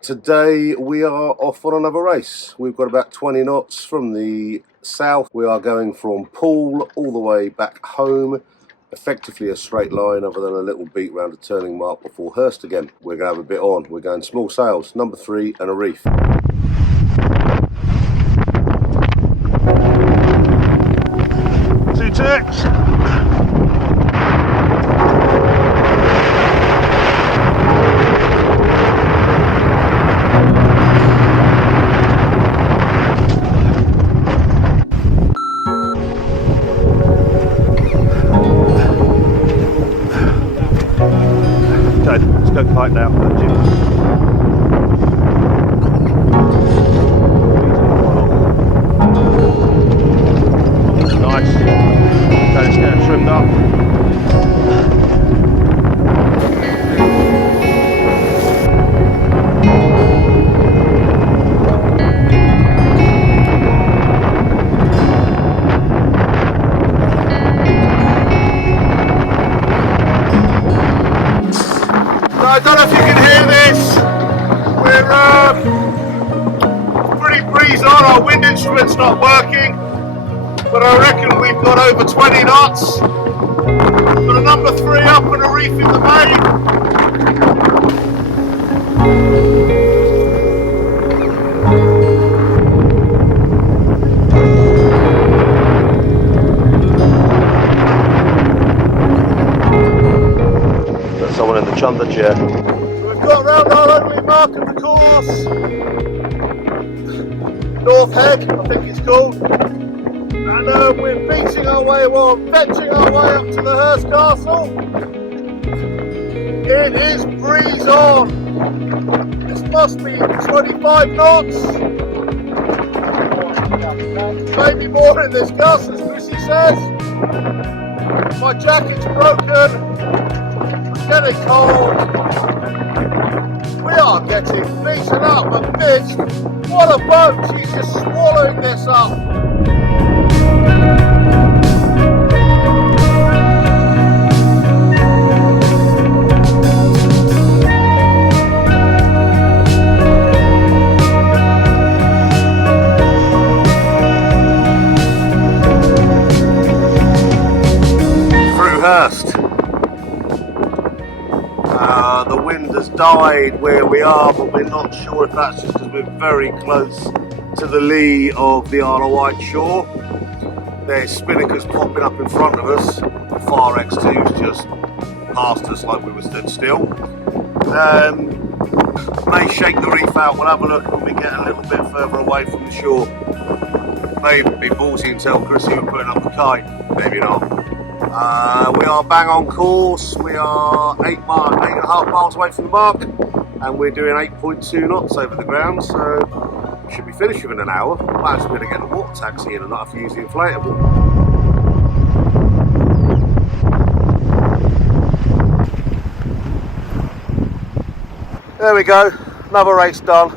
Today we are off on another race. We've got about 20 knots from the south. We are going from Poole all the way back home. Effectively a straight line other than a little beat round a turning mark before Hurst again. We're going to have a bit on. We're going small sails, number 3 and a reef. 2 ticks. Let's go kite now. Nice. Okay, let's get it trimmed up. I don't know if you can hear this. We're pretty breeze on. Our wind instrument's not working, but I reckon we've got over 20 knots. Got a number 3 up and a reef in the main. Someone in the chunder chair. We've got round our ugly mark of the course. North Head, I think it's called. And we're beating our way, well, fetching our way up to the Hurst Castle. It is breeze on. This must be 25 knots. Maybe more in this gust, as Lucy says. My jacket's broken. Getting cold. We are getting beaten up and bitched. What a boat! She's just swallowing this up. Through Hurst. The wind has died where we are, but we're not sure if that's just because we're very close to the lee of the Isle of Wight shore. There's spinnakers popping up in front of us. The Far X2's just past us like we were stood still. May shake the reef out. We'll have a look when we get a little bit further away from the shore. May even be ballsy and tell Chrissy we're putting up the kite. Maybe not. We are bang on course. We are 8.5 miles away from the mark, and we're doing 8.2 knots over the ground, so we should be finished within an hour. Might as well get a water taxi in and not have to use the inflatable. There we go, another race done.